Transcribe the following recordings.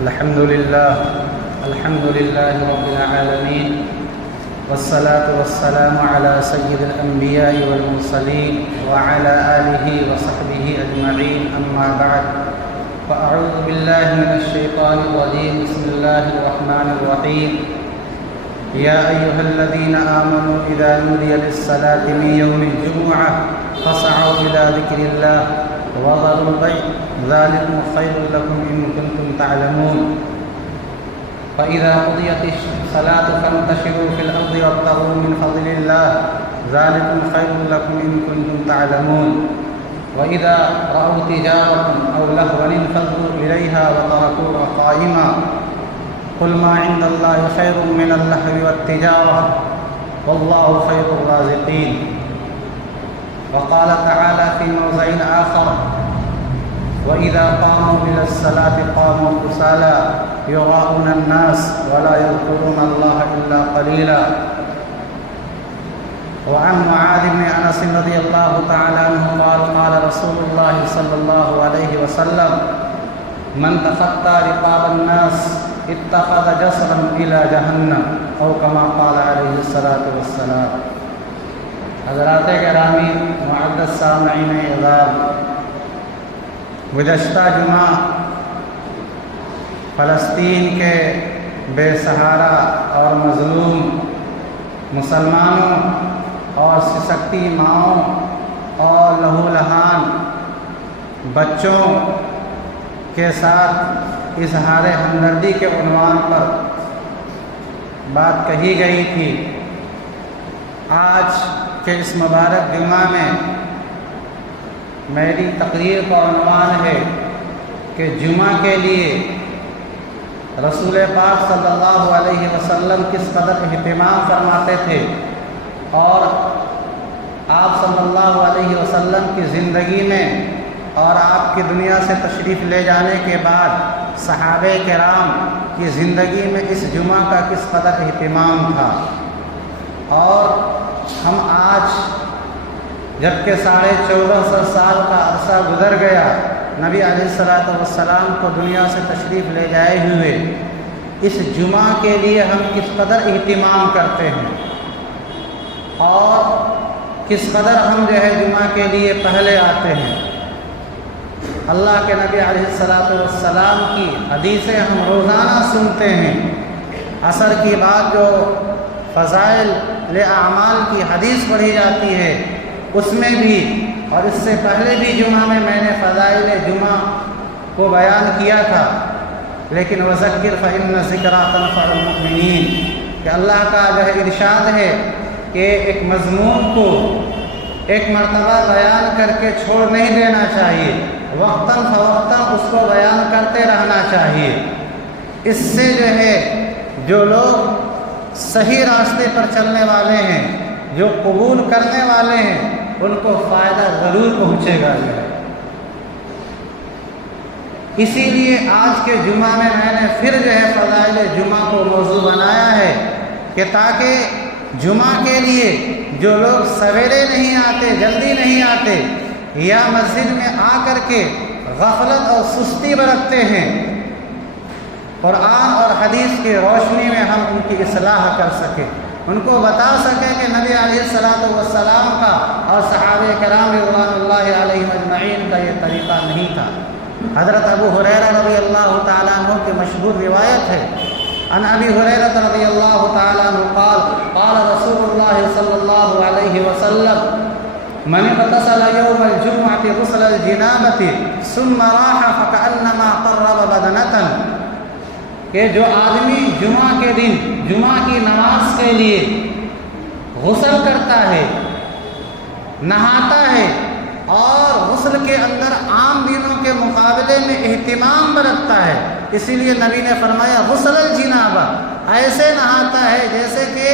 الحمد لله رب العالمين، والصلاة والسلام على سيد الأنبياء والمرسلين وعلى آله وصحبه أجمعين، أما بعد، فأعوذ بالله من الشيطان الرجيم. بسم الله الرحمن الرحيم. يا أيها الذين آمنوا إذا نودي للصلاة من يوم الجمعة فاسعوا إلى ذكر الله وذروا البيع، ذلكم خير لكم إن كنتم تعلمون. فإذا قضيت الصلاة فانتشروا في الأرض وابتغوا من فضل الله، ذلكم خير لكم إن كنتم تعلمون. وإذا رأوا تجارة أو لهوا انفضوا إليها وتركوك قائما، قل ما عند الله خير من اللهو والتجارة والله خير الرازقين. وقال تعالى في موضع آخر: وإذا قاموا إلى الصلاة قاموا كسالى يراءون الناس ولا يذكرون الله إلا قليلا. وعن معاذ بن أنس رضي الله تعالى عنه قال: قال رسول الله صلى الله عليه وسلم: من تخطى رقاب الناس اتخذ جسرا إلى جہنم، او كما قال علیہ الصلاۃ والسلام. حضرات گرامی، معزز سامعین عزام، گزشتہ جمعہ فلسطین کے بے سہارا اور مظلوم مسلمانوں اور سسکتی ماؤں اور لہو لہان بچوں کے ساتھ اظہار ہمدردی کے عنوان پر بات کہی گئی تھی. آج کے اس مبارک جمعہ میں میری تقریر کا عنوان ہے کہ جمعہ کے لیے رسول پاک صلی اللہ علیہ وسلم کس قدر اہتمام فرماتے تھے، اور آپ صلی اللہ علیہ وسلم کی زندگی میں اور آپ کی دنیا سے تشریف لے جانے کے بعد صحابہ کرام کی زندگی میں اس جمعہ کا کس قدر اہتمام تھا. اور ہم آج جبکہ 1450 سال کا عرصہ گزر گیا نبی علیہ الصلوۃ والسلام کو دنیا سے تشریف لے جائے ہوئے، اس جمعہ کے لیے ہم کس قدر اہتمام کرتے ہیں اور کس قدر ہم جمعہ کے لیے پہلے آتے ہیں. اللہ کے نبی علیہ الصلوۃ والسلام کی حدیثیں ہم روزانہ سنتے ہیں. عصر کی بعد جو فضائل اعمال کی حدیث پڑھی جاتی ہے اس میں بھی، اور اس سے پہلے بھی جمعہ میں نے فضائل جمعہ کو بیان کیا تھا. لیکن وذکر فإن الذکریٰ تنفع المؤمنین کہ اللہ کا ارشاد ہے کہ ایک مضمون کو ایک مرتبہ بیان کر کے چھوڑ نہیں دینا چاہیے، وقتاً فوقتاً اس کو بیان کرتے رہنا چاہیے. اس سے جو لوگ صحیح راستے پر چلنے والے ہیں، جو قبول کرنے والے ہیں، ان کو فائدہ ضرور پہنچے گا. اسی لیے آج کے جمعہ میں نے پھر فضائل جمعہ کو موضوع بنایا ہے کہ تاکہ جمعہ کے لیے جو لوگ سویرے نہیں آتے، جلدی نہیں آتے، یا مسجد میں آ کر کے غفلت اور سستی برتتے ہیں، قرآن اور حدیث کی روشنی میں ہم ان کی اصلاح کر سکیں، ان کو بتا سکیں کہ نبی علیہ الصلوۃ والسلام کا اور صحابہ کرام رضوان اللہ علیہم اجمعین کا یہ طریقہ نہیں تھا. حضرت ابو ہریرہ رضی اللہ تعالیٰ عنہ کی مشہور روایت ہے: عن ابی ہریرہ رضی اللہ تعالیٰ عنہ قال: قال رسول اللہ صلی اللہ علیہ وسلم: من اغتسل یوم الجمعۃ غسل الجنابۃ ثم راح فکأنما قرب بدنۃ، کہ جو آدمی جمعہ کے دن جمعہ کی نماز کے لیے غسل کرتا ہے، نہاتا ہے، اور غسل کے اندر عام دنوں کے مقابلے میں اہتمام برتتا ہے، اسی لیے نبی نے فرمایا غسل الجنابہ، ایسے نہاتا ہے جیسے کہ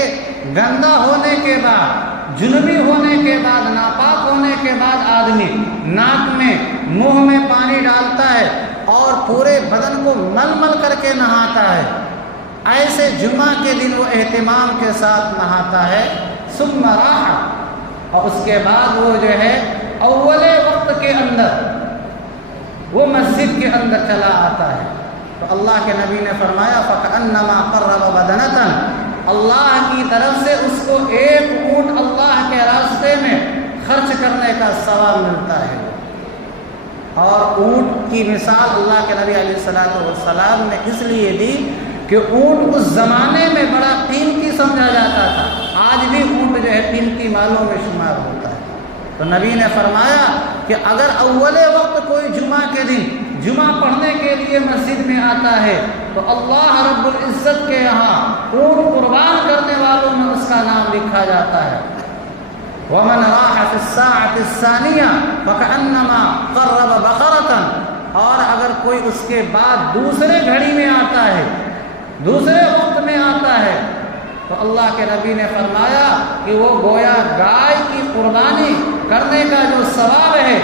گندا ہونے کے بعد، جنبی ہونے کے بعد، ناپاک ہونے کے بعد آدمی ناک میں منہ میں پانی ڈالتا ہے اور پورے بدن کو مل مل کر کے نہاتا ہے، ایسے جمعہ کے دن وہ اہتمام کے ساتھ نہاتا ہے. ثم راح، اور اس کے بعد وہ اول وقت کے اندر وہ مسجد کے اندر چلا آتا ہے. تو اللہ کے نبی نے فرمایا فَكَأَنَّمَا قَرَّبَ بَدَنَةً، اللہ کی طرف سے اس کو ایک اونٹ اللہ کے راستے میں خرچ کرنے کا ثواب ملتا ہے۔ اور اونٹ کی مثال اللہ کے نبی علیہ السلام نے اس لیے دی کہ اونٹ اس زمانے میں بڑا قیمتی سمجھا جاتا تھا، آج بھی اونٹ جو ہے قیمتی مالوں میں شمار ہوتا ہے۔ تو نبی نے فرمایا کہ اگر اول وقت کوئی جمعہ کے دن جمعہ پڑھنے کے لیے مسجد میں آتا ہے تو اللہ رب العزت کے یہاں اونٹ قربان کرنے والوں میں اس کا نام لکھا جاتا ہے۔ وَمَنْ رَاحَ فِي السَّاعَةِ الثَّانِيَةِ فَكَأَنَّمَا قَرَّبَ بَقَرَةً، اور اگر کوئی اس کے بعد دوسرے گھڑی میں آتا ہے، دوسرے وقت میں آتا ہے، تو اللہ کے نبی نے فرمایا کہ وہ گویا گائے کی قربانی کرنے کا جو ثواب ہے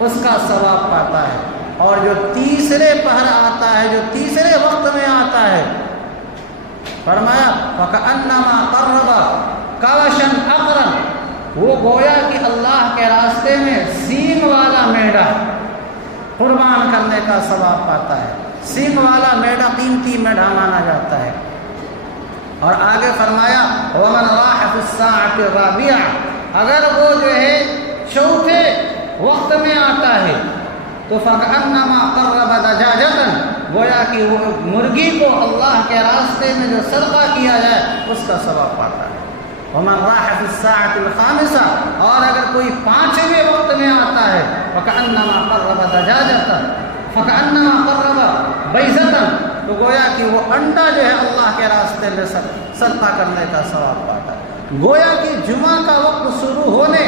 اس کا ثواب پاتا ہے۔ اور جو تیسرے پہر آتا ہے، جو تیسرے وقت میں آتا ہے، فرمایا فَكَأَنَّمَا قَرَّبَ كَبَشًا أَقْرَنَ، وہ گویا کہ اللہ کے راستے میں سینگ والا میڑا قربان کرنے کا ثواب پاتا ہے۔ سینگ والا میڑا قیمتی میڑا مانا جاتا ہے۔ اور آگے فرمایا وَمَنْ رَاحَ فِي السَّاعَةِ الرَّابِعَةِ، اگر وہ جو ہے چوتھے وقت میں آتا ہے تو فَكَأَنَّمَا قَرَّبَ دَجَاجَةً، گویا کہ وہ مرغی کو اللہ کے راستے میں جو صدقہ کیا جائے اس کا ثواب پاتا ہے۔ وَمَنْ رَاحَ فِي السَّاعَةِ الْخَامِسَةِ، اور اگر کوئی پانچویں وقت میں آتا ہے فَكَأَنَّمَا قَرَّبَ دَجَاجَةً فَكَأَنَّمَا قَرَّبَ بَيْضَةً، تو گویا کہ وہ انڈا جو ہے اللہ کے راستے میں صدقہ کرنے کا ثواب پاتا ہے۔ گویا کہ جمعہ کا وقت شروع ہونے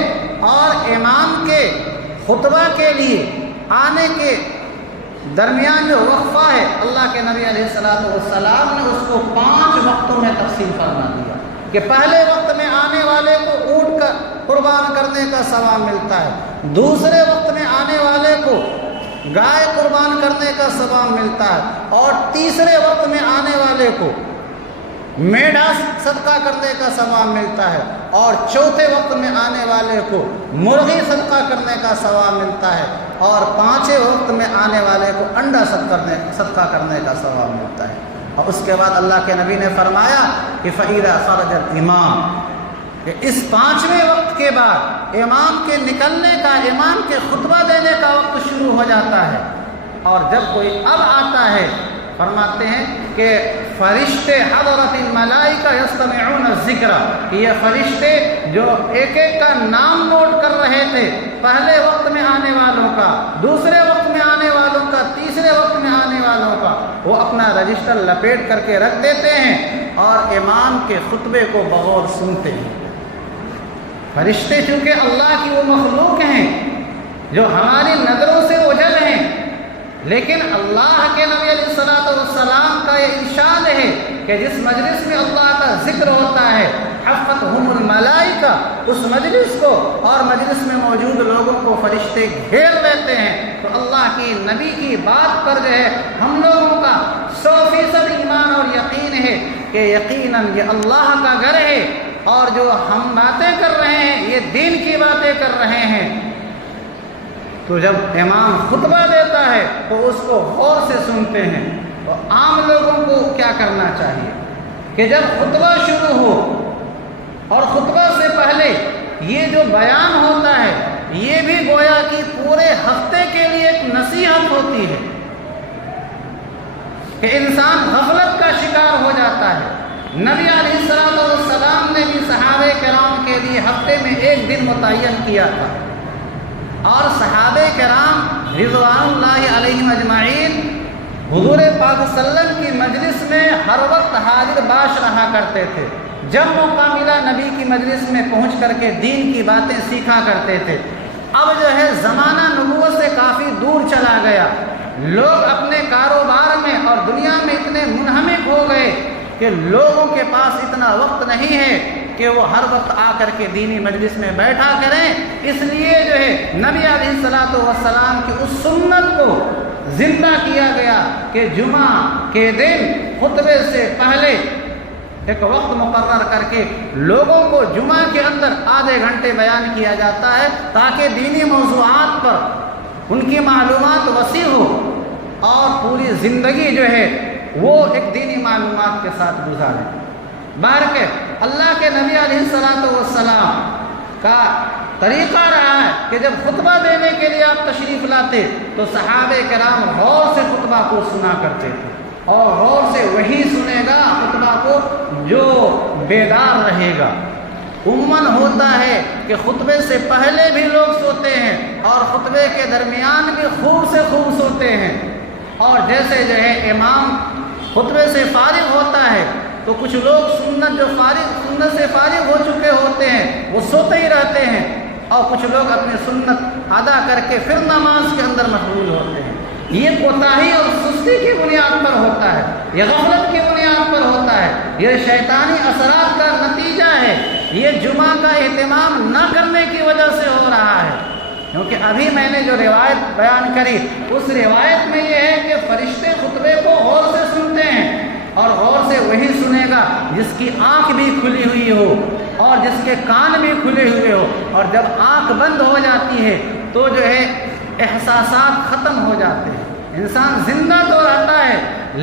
اور امام کے خطبہ کے لیے آنے کے درمیان جو وقفہ ہے، اللہ کے نبی علیہ السلام نے اس کو 5 وقتوں میں تقسیم فرما دیا کہ پہلے وقت میں آنے والے کو اونٹ کا قربان کرنے کا ثواب ملتا ہے، دوسرے وقت میں آنے والے کو گائے قربان کرنے کا ثواب ملتا ہے، اور تیسرے وقت میں آنے والے کو میڑھا صدقہ کرنے کا ثواب ملتا ہے، اور چوتھے وقت میں آنے والے کو مرغی صدقہ کرنے کا ثواب ملتا ہے، اور 5ویں وقت میں آنے والے کو انڈا صدقہ کرنے کا ثواب ملتا ہے۔ اور اس کے بعد اللہ کے نبی نے فرمایا کہ فَإِذَا خَرَجَ الْإِمَامُ، کہ اس 5ویں وقت کے بعد امام کے نکلنے کا، امام کے خطبہ دینے کا وقت شروع ہو جاتا ہے، اور جب کوئی اب آتا ہے فرماتے ہیں کہ فرشتے حضرت الملائکہ یستمعون الذکر، کہ یہ فرشتے جو ایک ایک کا نام نوٹ کر رہے تھے پہلے وقت میں آنے والوں کا، دوسرے وقت میں آنے والوں کا، تیسرے وقت میں آنے والوں کا، وہ اپنا رجسٹر لپیٹ کر کے رکھ دیتے ہیں اور امام کے خطبے کو بغور سنتے ہیں۔ فرشتے چونکہ اللہ کی وہ مخلوق ہیں جو ہماری نظروں سے اوجھل ہیں، لیکن اللہ کے نبی علیہ السلام کا یہ ارشاد ہے کہ جس مجلس میں اللہ کا ذکر ہوتا ہے حفتہم الملائکہ، اس مجلس کو اور مجلس میں موجود لوگوں کو فرشتے گھیر لیتے ہیں۔ تو اللہ کی نبی کی بات پر جو ہے ہم لوگوں کا 100% ایمان اور یقین ہے کہ یقیناً یہ اللہ کا گھر ہے، اور جو ہم باتیں کر رہے ہیں یہ دین کی باتیں کر رہے ہیں۔ تو جب امام خطبہ دیتا ہے تو اس کو غور سے سنتے ہیں۔ تو عام لوگوں کو کیا کرنا چاہیے کہ جب خطبہ شروع ہو اور خطبہ سے پہلے یہ جو بیان ہوتا ہے یہ بھی گویا کہ پورے ہفتے کے لیے ایک نصیحت ہوتی ہے کہ انسان غفلت کا شکار ہو جاتا ہے۔ نبی علیہ السلام نے بھی صحابہ کرام کے لیے ہفتے میں ایک دن متعین کیا تھا، اور صحابہ کرام رضوان اللہ علیہم اجمعین حضور پاک صلی اللہ علیہ وسلم کی مجلس میں ہر وقت حاضر باش رہا کرتے تھے۔ جب موقع ملا نبی کی مجلس میں پہنچ کر کے دین کی باتیں سیکھا کرتے تھے۔ اب جو ہے زمانہ نبوت سے کافی دور چلا گیا، لوگ اپنے کاروبار میں اور دنیا میں اتنے منہمک ہو گئے کہ لوگوں کے پاس اتنا وقت نہیں ہے کہ وہ ہر وقت آ کر کے دینی مجلس میں بیٹھا کریں۔ اس لیے جو ہے نبی علیہ السلام کی اس سنت کو زندہ کیا گیا کہ جمعہ کے دن خطبے سے پہلے ایک وقت مقرر کر کے لوگوں کو جمعہ کے اندر آدھے گھنٹے بیان کیا جاتا ہے تاکہ دینی موضوعات پر ان کی معلومات وسیع ہو۔ اور پوری زندگی جو ہے وہ ایک دینی معلومات کے ساتھ گزاریں۔ بہرکہ اللہ کے نبی علیہ السلام کا طریقہ رہا ہے کہ جب خطبہ دینے کے لیے آپ تشریف لاتے تو صحابہ کرام غور سے خطبہ کو سنا کرتے تھے، اور غور سے وہی سنے گا خطبہ کو جو بیدار رہے گا۔ عموماً ہوتا ہے کہ خطبے سے پہلے بھی لوگ سوتے ہیں اور خطبے کے درمیان بھی خوب سے خوب سوتے ہیں، اور جیسے جو ہے امام خطبے سے فارغ ہوتا ہے تو کچھ لوگ سنت سے فارغ ہو چکے ہوتے ہیں وہ سوتے ہی رہتے ہیں، اور کچھ لوگ اپنی سنت ادا کر کے پھر نماز کے اندر مشغول ہوتے ہیں۔ یہ کوتاہی اور سستی کی بنیاد پر ہوتا ہے، یہ غفلت کی بنیاد پر ہوتا ہے، یہ شیطانی اثرات کا نتیجہ ہے، یہ جمعہ کا اہتمام نہ کرنے کی وجہ سے ہو رہا ہے۔ کیونکہ ابھی میں نے جو روایت بیان کری اس روایت میں یہ ہے کہ فرشتے خطبے کو غور سے سنتے ہیں، اور غور سے وہی سنے گا جس کی آنکھ بھی کھلی ہوئی ہو اور جس کے کان بھی کھلے ہوئے ہو، اور جب آنکھ بند ہو جاتی ہے تو جو ہے احساسات ختم ہو جاتے ہیں، انسان زندہ تو رہتا ہے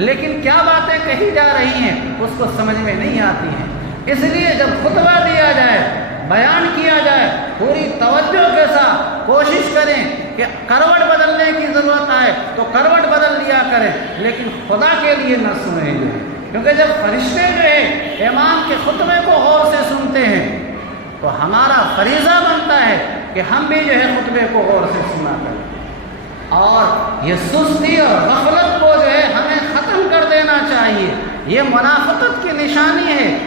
لیکن کیا باتیں کہی جا رہی ہیں اس کو سمجھ میں نہیں آتی ہیں۔ اس لیے جب خطبہ دیا جائے، بیان کیا جائے، پوری توجہ کے ساتھ کوشش کریں کہ کروٹ بدلنے کی ضرورت آئے تو کروٹ بدل لیا کریں، لیکن خدا کے لیے نہ سنیں گے، کیونکہ جب فرشتے جو ہے امام کے خطبے کو غور سے سنتے ہیں تو ہمارا فریضہ بنتا ہے کہ ہم بھی جو ہے خطبے کو غور سے سنا کریں، اور یہ سستی اور غفلت کو جو ہے ہمیں ختم کر دینا چاہیے۔ یہ منافقت کی نشانی ہے،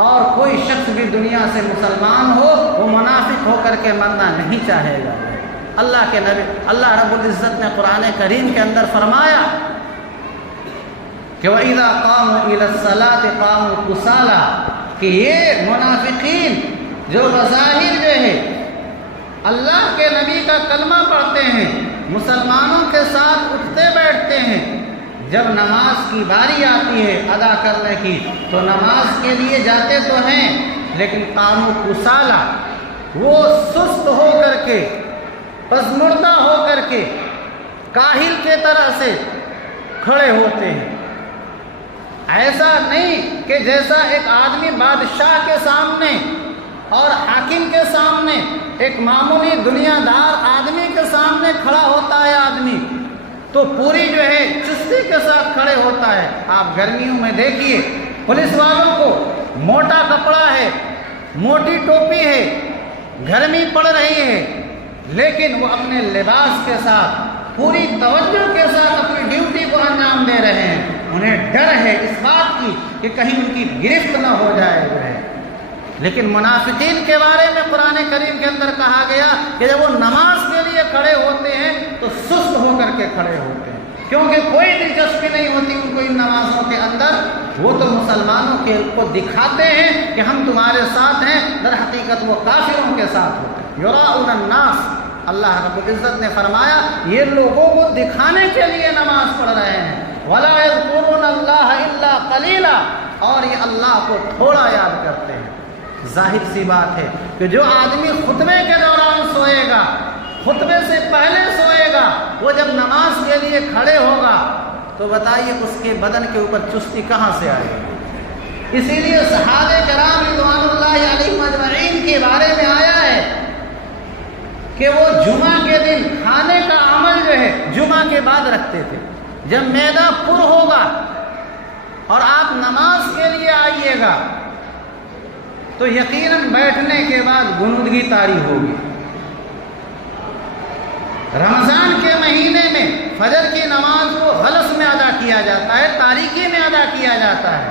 اور کوئی شخص بھی دنیا سے مسلمان ہو وہ منافق ہو کر کے مرنا نہیں چاہے گا۔ اللہ رب العزت نے قرآن کریم کے اندر فرمایا کہ وَإِذَا قَامُوا إِلَى الصَّلَاةِ قَامُوا كُسَالَىٰ، کہ یہ منافقین جو بظاہر جو ہے اللہ کے نبی کا کلمہ پڑھتے ہیں، مسلمانوں کے ساتھ اٹھتے بیٹھتے ہیں، جب نماز کی باری آتی ہے ادا کرنے کی تو نماز کے لیے جاتے تو ہیں لیکن قاموا کسالى، وہ سست ہو کر کے، پسمردہ ہو کر کے، کاہل کے طرح سے کھڑے ہوتے ہیں۔ ایسا نہیں کہ جیسا ایک آدمی بادشاہ کے سامنے اور حاکم کے سامنے، ایک معمولی دنیا دار آدمی کے سامنے کھڑا ہوتا ہے آدمی تو پوری جو ہے چستی کے ساتھ کھڑے ہوتا ہے۔ آپ گرمیوں میں دیکھیے پولیس والوں کو موٹا کپڑا ہے، موٹی ٹوپی ہے، گرمی پڑ رہی ہے، لیکن وہ اپنے لباس کے ساتھ پوری توجہ کے ساتھ اپنی ڈیوٹی کو انجام دے رہے ہیں۔ انہیں ڈر ہے اس بات کی کہ کہیں ان کی گرفت نہ ہو جائے ہے۔ لیکن منافقین کے بارے میں قرآن کریم کے اندر کہا گیا کہ جب وہ نماز کے لیے کھڑے ہوتے ہیں تو سست ہو کر کے کھڑے ہوتے ہیں، کیونکہ کوئی دلچسپی نہیں ہوتی ان کو ان نمازوں کے اندر۔ وہ تو مسلمانوں کے کو دکھاتے ہیں کہ ہم تمہارے ساتھ ہیں، در حقیقت وہ کافروں کے ساتھ ہوتے ہیں۔ یراؤن الناس، اللہ رب العزت نے فرمایا یہ لوگوں کو دکھانے کے لیے نماز پڑھ رہے ہیں۔ ولا یذکرون اللہ الا قلیلا، اور یہ اللہ کو تھوڑا یاد کرتے ہیں۔ ظاہر سی بات ہے کہ جو آدمی خطبے کے دوران سوئے گا، خطبے سے پہلے سوئے گا، وہ جب نماز کے لیے کھڑے ہوگا تو بتائیے اس کے بدن کے اوپر چستی کہاں سے آئے گی۔ اسی لیے صحابہ کرام رضوان اللہ علیہم اجمعین کے بارے میں آیا ہے کہ وہ جمعہ کے دن کھانے کا عمل جو ہے جمعہ کے بعد رکھتے تھے۔ جب معدہ پر ہوگا اور آپ نماز کے لیے آئیے گا تو یقیناً بیٹھنے کے بعد غنودگی طاری ہوگی۔ رمضان کے مہینے میں فجر کی نماز کو غلس میں ادا کیا جاتا ہے، تاریکی میں ادا کیا جاتا ہے،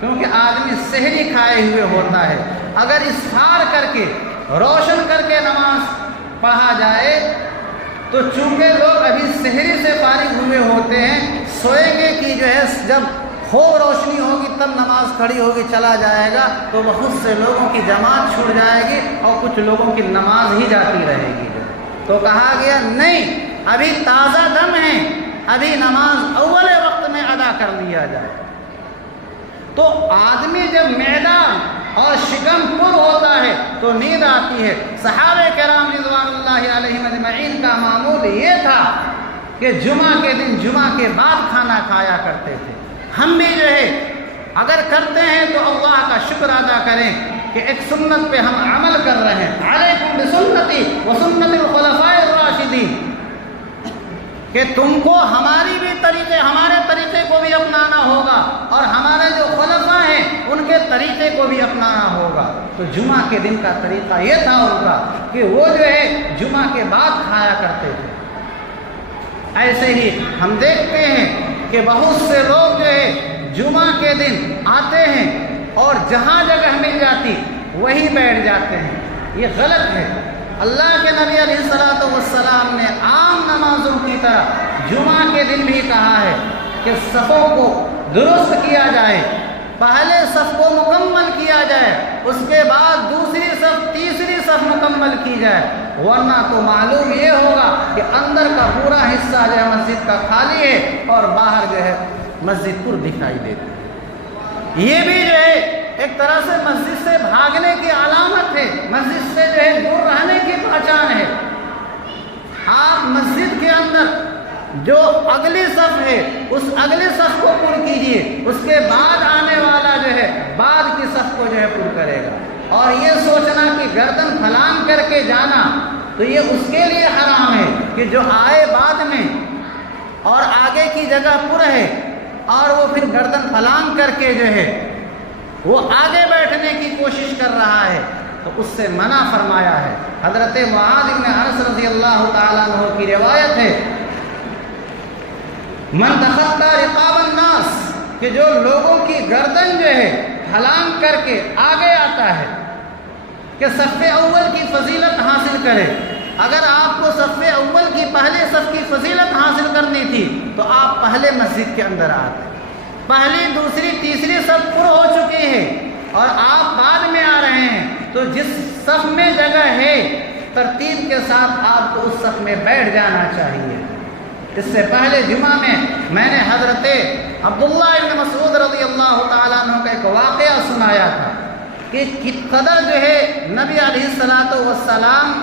کیونکہ آدمی سحری کھائے ہوئے ہوتا ہے۔ اگر اسفار کر کے، روشن کر کے نماز پڑھا جائے تو چونکہ لوگ ابھی سحری سے فارغ ہوئے ہوتے ہیں، سوئیں گے کہ جو ہے جب خوب روشنی ہوگی تب نماز کھڑی ہوگی، چلا جائے گا تو بہت سے لوگوں کی جماعت چھوٹ جائے گی اور کچھ لوگوں کی نماز ہی جاتی رہے گی۔ تو کہا گیا نہیں، ابھی تازہ دم ہے، ابھی نماز اول وقت میں ادا کر لیا جائے۔ تو آدمی جب معدہ اور شکم پر ہوتا ہے تو نیند آتی ہے۔ صحابہ کرام رضوان اللہ علیہم اجمعین کا معمول یہ تھا کہ جمعہ کے دن جمعہ کے بعد کھانا کھایا کرتے تھے۔ ہم بھی جو ہے اگر کرتے ہیں تو اللہ کا شکر ادا کریں کہ ایک سنت پہ ہم عمل کر رہے ہیں۔ علیکم بسنتی و سنت الخلفاء الراشدین، کہ تم کو ہمارے طریقے کو بھی اپنانا ہوگا اور ہمارے جو خلفاء ہیں ان کے طریقے کو بھی اپنانا ہوگا۔ تو جمعہ کے دن کا طریقہ یہ تھا ان کا کہ وہ جو ہے جمعہ کے بعد کھایا کرتے تھے۔ ایسے ہی ہم دیکھتے ہیں کہ بہت سے لوگ جو ہے جمعہ کے دن آتے ہیں اور جہاں جگہ مل جاتی وہی بیٹھ جاتے ہیں، یہ غلط ہے۔ اللہ کے نبی علیہ الصلوۃ والسلام نے عام نمازوں کی طرح جمعہ کے دن بھی کہا ہے کہ صفوں کو درست کیا جائے، پہلے صف کو مکمل کیا جائے، اس کے بعد دوسری صف تیسری صف مکمل کی جائے، ورنہ تو معلوم یہ ہوگا کہ اندر کا پورا حصہ جو ہے مسجد کا خالی ہے اور باہر جو ہے مسجد پر دکھائی دیتی ہے۔ یہ بھی جو ہے ایک طرح سے مسجد سے بھاگنے کی علامت ہے، مسجد سے جو ہے دور رہنے کی پہچان ہے۔ آپ مسجد کے اندر جو اگلی صف ہے اس اگلی صف کو پر کیجئے، اس کے بعد آنے والا جو ہے بعد کی صف کو جو ہے پر کرے گا، اور یہ سوچنا کہ گردن پھلانگ کر کے جانا تو یہ اس کے لیے حرام ہے کہ جو آئے بعد میں اور آگے کی جگہ پر ہے اور وہ پھر گردن پھلانگ کر کے جو ہے وہ آگے بیٹھنے کی کوشش کر رہا ہے تو اس سے منع فرمایا ہے۔ حضرت معاذ بن انس رضی اللہ تعالیٰ عنہ کی روایت ہے، من تخطى رقاب الناس، کہ جو لوگوں کی گردن جو ہے پھلانگ کر کے آگے آتا ہے کہ صف اول کی فضیلت حاصل کرے۔ اگر آپ کو صف اول کی پہلے صف کی فضیلت حاصل کرنی تھی تو آپ پہلے مسجد کے اندر آتے، پہلی دوسری تیسری صف پر ہو چکی ہے اور آپ بعد میں آ رہے ہیں، تو جس صف میں جگہ ہے ترتیب کے ساتھ آپ کو اس صف میں بیٹھ جانا چاہیے۔ اس سے پہلے جمعہ میں نے حضرت عبداللہ بن مسعود رضی اللہ تعالیٰ عنہ کا ایک واقعہ سنایا تھا کہ کس قدر جو ہے نبی علیہ الصلوۃ والسلام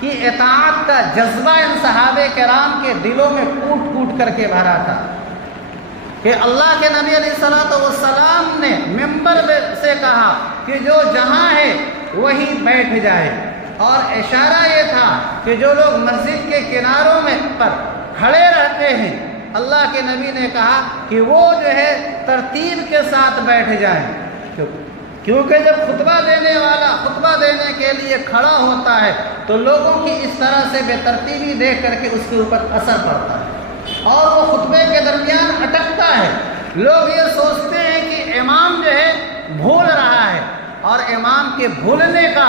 کی اطاعت کا جذبہ ان صحابہ کرام کے دلوں میں کوٹ کوٹ کر کے بھرا تھا کہ اللہ کے نبی علیہ الصلوۃ والسلام نے ممبر سے کہا کہ جو جہاں ہے وہیں بیٹھ جائے، اور اشارہ یہ تھا کہ جو لوگ مسجد کے کناروں میں پر کھڑے رہتے ہیں اللہ کے نبی نے کہا کہ وہ جو ہے ترتیب کے ساتھ بیٹھ جائیں، کیونکہ جب خطبہ دینے والا خطبہ دینے کے لیے کھڑا ہوتا ہے تو لوگوں کی اس طرح سے بے ترتیبی دیکھ کر کے اس کے اوپر اثر پڑتا ہے اور وہ خطبے کے درمیان اٹکتا ہے۔ لوگ یہ سوچتے ہیں کہ امام جو ہے بھول رہا ہے، اور امام کے بھولنے کا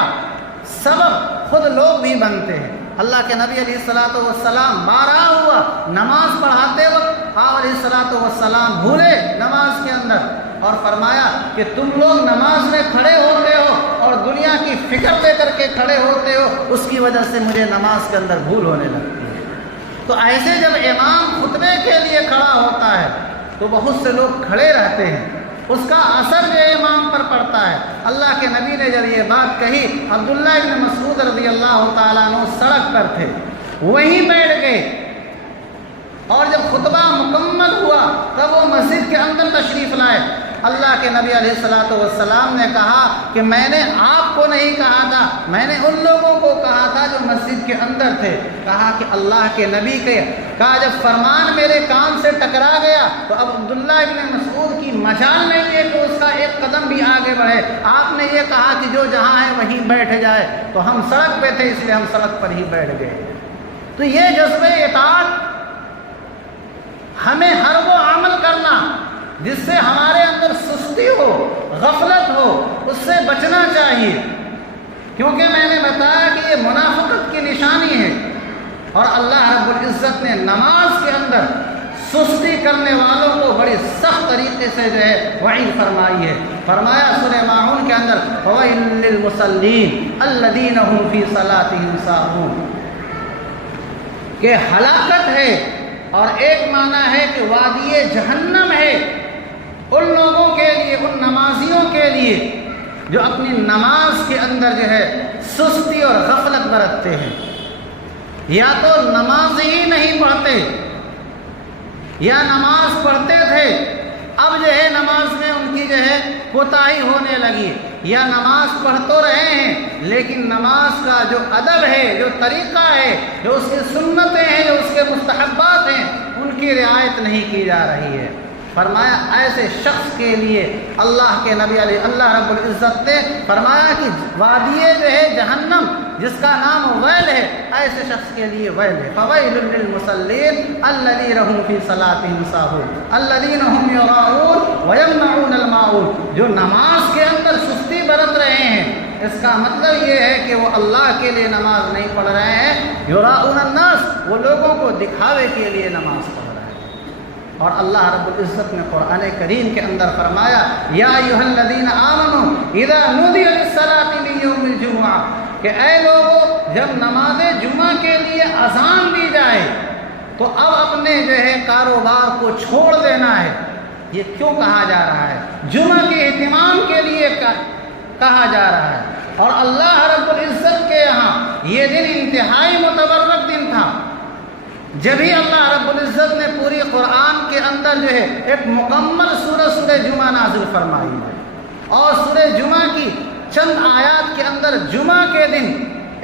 سبب خود لوگ بھی بنتے ہیں۔ اللہ کے نبی علیہ الصلوۃ والسلام بارہ ہوا نماز پڑھاتے وقت آپ علیہ الصلوۃ والسلام بھولے نماز کے اندر، اور فرمایا کہ تم لوگ نماز میں کھڑے ہوتے ہو اور دنیا کی فکر لے کر کے کھڑے ہوتے ہو، اس کی وجہ سے مجھے نماز کے اندر بھول ہونے لگتی ہے۔ تو ایسے جب امام خطبے کے لیے کھڑا ہوتا ہے تو بہت سے لوگ کھڑے رہتے ہیں، اس کا اثر جو امام پر پڑتا ہے۔ اللہ کے نبی نے جب یہ بات کہی، عبداللہ بن مسعود رضی اللہ تعالیٰ عنہ سڑک پر تھے، وہیں بیٹھ گئے، اور جب خطبہ مکمل ہوا تب وہ مسجد کے اندر تشریف لائے۔ اللہ کے نبی علیہ الصلوۃ والسلام نے کہا کہ میں نے آپ کو نہیں کہا تھا، میں نے ان لوگوں کو کہا تھا جو مسجد کے اندر تھے۔ کہا کہ اللہ کے نبی کے کہا جب فرمان میرے کان سے ٹکرا گیا تو اب عبداللہ ابن مسعود کی مجال نہیں ہے کہ اس کا ایک قدم بھی آگے بڑھے۔ آپ نے یہ کہا کہ جو جہاں ہے وہیں بیٹھ جائے، تو ہم سڑک پہ تھے اس لیے ہم سڑک پر ہی بیٹھ گئے۔ تو یہ جذبہ اطاعت ہمیں ہر وہ عمل کرنا جس سے ہمارے اندر سستی ہو، غفلت ہو، اس سے بچنا چاہیے، کیونکہ میں نے بتایا کہ یہ منافقت کی نشانی ہے، اور اللہ رب العزت نے نماز کے اندر سستی کرنے والوں کو بڑی سخت طریقے سے جو ہے وعید فرمائی ہے۔ فرمایا سورہ ماعون کے اندر فَوَيْلٌ لِّلْمُصَلِّينَ الَّذِينَ هُمْ فِي صَلَاتِهِمْ سَاهُونَ، کہ ہلاکت ہے، اور ایک معنی ہے کہ وادی جہنم ہے ان لوگوں کے لیے، ان نمازیوں کے لیے جو اپنی نماز کے اندر جو ہے سستی اور غفلت برتتے ہیں، یا تو نماز ہی نہیں پڑھتے یا نماز پڑھتے تھے، اب جو ہے نماز میں ان کی جو ہے کوتاہی ہونے لگی، یا نماز پڑھ تو رہے ہیں لیکن نماز کا جو ادب ہے، جو طریقہ ہے، جو اس کی سنتیں ہیں، جو اس کے مستحبات ہیں، ان کی رعایت نہیں کی جا رہی ہے۔ فرمایا ایسے شخص کے لیے اللہ کے نبی علیہ اللہ رب العزت نے فرمایا کہ وادی جو ہے جہنم جس کا نام ویل ہے، ایسے شخص کے لیے ویل ہے۔ فویل للمصلین الذین هم فی صلاتهم ساہون الذین هم یراؤون ویمنعون الماعون، جو نماز کے اندر سستی برت رہے ہیں، اس کا مطلب یہ ہے کہ وہ اللہ کے لیے نماز نہیں پڑھ رہے ہیں۔ یراؤون الناس، وہ لوگوں کو دکھاوے کے لیے نماز پڑھ رہے ہیں۔ اور اللہ رب العزت نے قرآن کریم کے اندر فرمایا یا ایھا الذین آمنوا اذا نودی للصلاۃ من یوم الجمعہ، کہ اے لوگو جب نماز جمعہ کے لیے اذان دی جائے تو اب اپنے جو ہے کاروبار کو چھوڑ دینا ہے۔ یہ کیوں کہا جا رہا ہے؟ جمعہ کے اہتمام کے لیے کہا جا رہا ہے، اور اللہ رب العزت کے یہاں یہ دن انتہائی متبرک دن تھا۔ جب ہی اللہ رب العزت نے پوری قرآن کے اندر جو ہے ایک مکمل سورہ جمعہ نازل فرمائی ہے، اور سورہ جمعہ کی چند آیات کے اندر جمعہ کے دن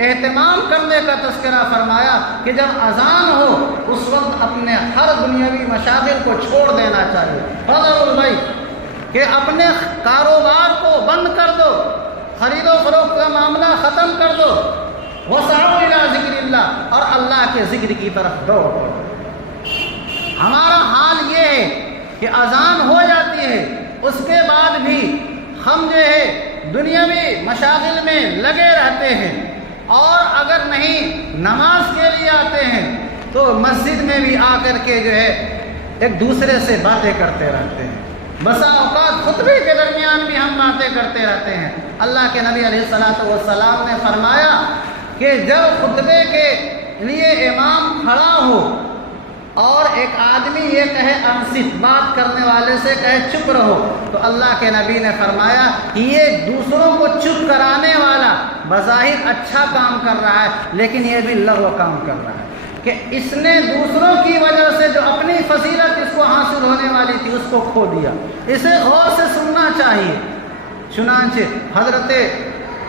اہتمام کرنے کا تذکرہ فرمایا کہ جب اذان ہو اس وقت اپنے ہر دنیاوی مشاغل کو چھوڑ دینا چاہیے۔ فضل البیع، کہ اپنے کاروبار کو بند کر دو، خرید و فروخت کا معاملہ ختم کر دو، وسعوا الی ذکر اللہ، اور اللہ کے ذکر کی طرف دوڑ پڑو۔ ہمارا حال یہ ہے کہ اذان ہو جاتی ہے، اس کے بعد بھی ہم جو ہے دنیاوی مشاغل میں لگے رہتے ہیں، اور اگر نہیں نماز کے لیے آتے ہیں تو مسجد میں بھی آ کر کے جو ہے ایک دوسرے سے باتیں کرتے رہتے ہیں۔ بسا اوقات خطبے کے درمیان بھی ہم باتیں کرتے رہتے ہیں۔ اللہ کے نبی علیہ الصلوۃ والسلام نے فرمایا کہ جب خطبے کے لیے امام کھڑا ہو اور ایک آدمی یہ کہے انصت، بات کرنے والے سے کہے چپ رہو، تو اللہ کے نبی نے فرمایا کہ یہ دوسروں کو چپ کرانے والا بظاہر اچھا کام کر رہا ہے، لیکن یہ بھی لغو کام کر رہا ہے، کہ اس نے دوسروں کی وجہ سے جو اپنی فضیلت اس کو حاصل ہونے والی تھی اس کو کھو دیا۔ اسے غور سے سننا چاہیے۔ چنانچہ حضرت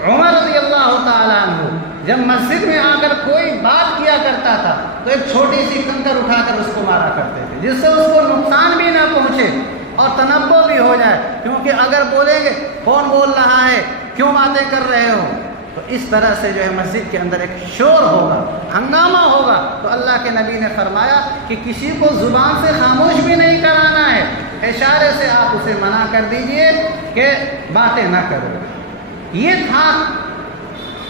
عمر رضی اللہ تعالیٰ عنہ جب مسجد میں آ کر کوئی بات کیا کرتا تھا تو ایک چھوٹی سی کنکر اٹھا کر اس کو مارا کرتے تھے، جس سے اس کو نقصان بھی نہ پہنچے اور تنبہ بھی ہو جائے، کیونکہ اگر بولیں گے کون بول رہا ہے، کیوں باتیں کر رہے ہو، تو اس طرح سے جو ہے مسجد کے اندر ایک شور ہوگا، ہنگامہ ہوگا۔ تو اللہ کے نبی نے فرمایا کہ کسی کو زبان سے خاموش بھی نہیں کرانا ہے، اشارے سے آپ اسے منع کر دیجئے کہ باتیں نہ کرو۔ یہ تھا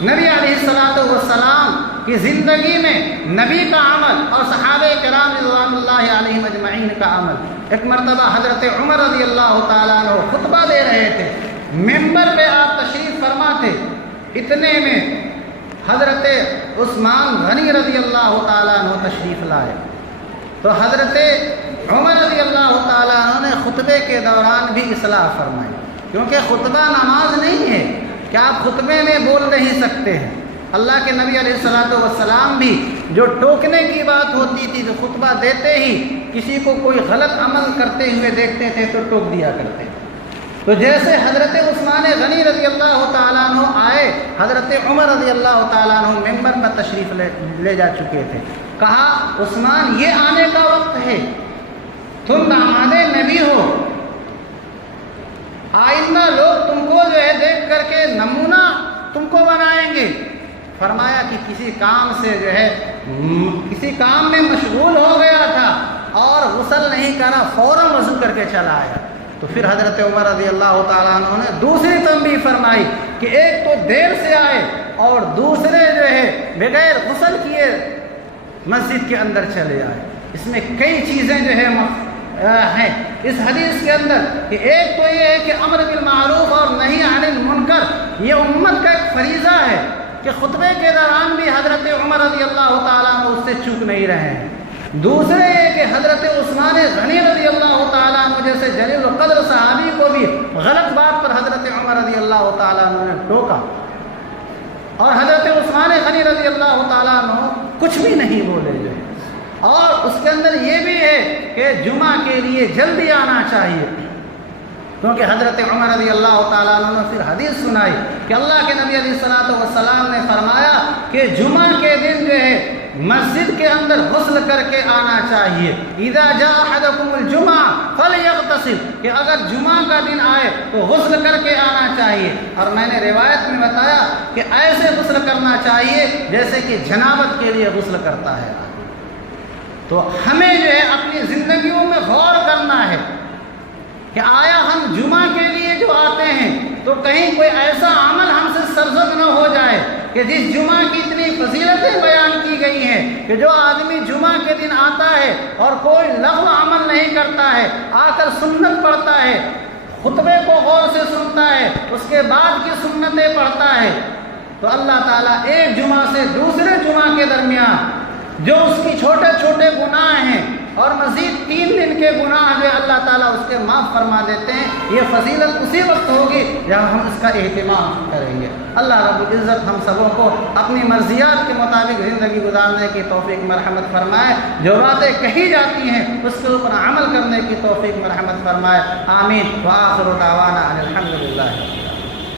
نبی علیہ الصلوۃ والسلام کی زندگی میں نبی کا عمل اور صحابہ کرام رضوان اللہ علیہم اجمعین کا عمل۔ ایک مرتبہ حضرت عمر رضی اللہ تعالیٰ عنہ خطبہ دے رہے تھے، ممبر پہ آپ تشریف فرما تھے، اتنے میں حضرت عثمان غنی رضی اللہ تعالیٰ عنہ تشریف لائے، تو حضرت عمر رضی اللہ تعالیٰ عنہ نے خطبے کے دوران بھی اصلاح فرمائی، کیونکہ خطبہ نماز نہیں ہے کہ آپ خطبے میں بول نہیں سکتے ہیں۔ اللہ کے نبی علیہ الصلوۃ والسلام بھی جو ٹوکنے کی بات ہوتی تھی، جو خطبہ دیتے ہی کسی کو کوئی غلط عمل کرتے ہوئے دیکھتے تھے تو ٹوک دیا کرتے۔ تو جیسے حضرت عثمان غنی رضی اللہ تعالیٰ عنہ آئے، حضرت عمر رضی اللہ تعالیٰ عنہ ممبر پر تشریف لے جا چکے تھے، کہا عثمان یہ آنے کا وقت ہے، تم داماد نبی ہو، آئندہ لوگ تم کو جو ہے دیکھ کر کے نمونہ تم کو بنائیں گے۔ فرمایا کہ کسی کام سے جو ہے کسی کام میں مشغول ہو گیا تھا اور غسل نہیں کرا، فوراً وضو کر کے چلا آیا۔ تو پھر حضرت عمر رضی اللہ تعالیٰ عنہ نے دوسری تنبیہ فرمائی کہ ایک تو دیر سے آئے اور دوسرے جو ہے بغیر غسل کیے مسجد کے اندر چلے آئے۔ اس میں کئی چیزیں جو ہے ہیں اس حدیث کے اندر، کہ ایک تو یہ ہے کہ امر بالمعروف اور نہی عن المنکر یہ امت کا ایک فریضہ ہے، کہ خطبے کے دوران بھی حضرت عمر رضی اللہ تعالیٰ عنہ اس سے چوک نہیں رہے ہیں۔ دوسرے یہ کہ حضرت عثمان غنی رضی اللہ تعالیٰ عنہ جیسے جلیل القدر صحابی کو بھی غلط بات پر حضرت عمر رضی اللہ تعالیٰ عنہ نے ٹوکا، اور حضرت عثمان غنی رضی اللہ تعالیٰ عنہ کچھ بھی نہیں بولے۔ جو اور اس کے اندر یہ بھی ہے کہ جمعہ کے لیے جلدی آنا چاہیے، کیونکہ حضرت عمر رضی اللہ تعالیٰ عنہ نے پھر حدیث سنائی کہ اللہ کے نبی علیہ السلام نے فرمایا کہ جمعہ کے دن جو ہے مسجد کے اندر غسل کر کے آنا چاہیے، اذا جاء احدکم الجمعہ فلیغتسل، کہ اگر جمعہ کا دن آئے تو غسل کر کے آنا چاہیے۔ اور میں نے روایت میں بتایا کہ ایسے غسل کرنا چاہیے جیسے کہ جنابت کے لیے غسل کرتا ہے۔ تو ہمیں جو ہے اپنی زندگیوں میں غور کرنا ہے کہ آیا ہم جمعہ کے لیے جو آتے ہیں تو کہیں کوئی ایسا عمل ہم سے سرزد نہ ہو جائے کہ جس جمعہ کی اتنی فضیلتیں بیان کی گئی ہیں کہ جو آدمی جمعہ کے دن آتا ہے اور کوئی لغو عمل نہیں کرتا ہے، آ کر سنت پڑھتا ہے، خطبے کو غور سے سنتا ہے، اس کے بعد کی سنتیں پڑھتا ہے، تو اللہ تعالیٰ ایک جمعہ سے دوسرے جمعہ کے درمیان جو اس کی چھوٹے چھوٹے گناہ ہیں اور مزید 3 دن کے گناہ جو اللہ تعالیٰ اس کے معاف فرما دیتے ہیں۔ یہ فضیلت اسی وقت ہوگی جب ہم اس کا اہتمام کریں گے۔ اللہ رب العزت ہم سبوں کو اپنی مرضیات کے مطابق زندگی گزارنے کی توفیق مرحمت فرمائے، جو باتیں کہی جاتی ہیں اس کے اوپر عمل کرنے کی توفیق مرحمت فرمائے، آمین۔ وآخر دعوانا ان الحمد للہ۔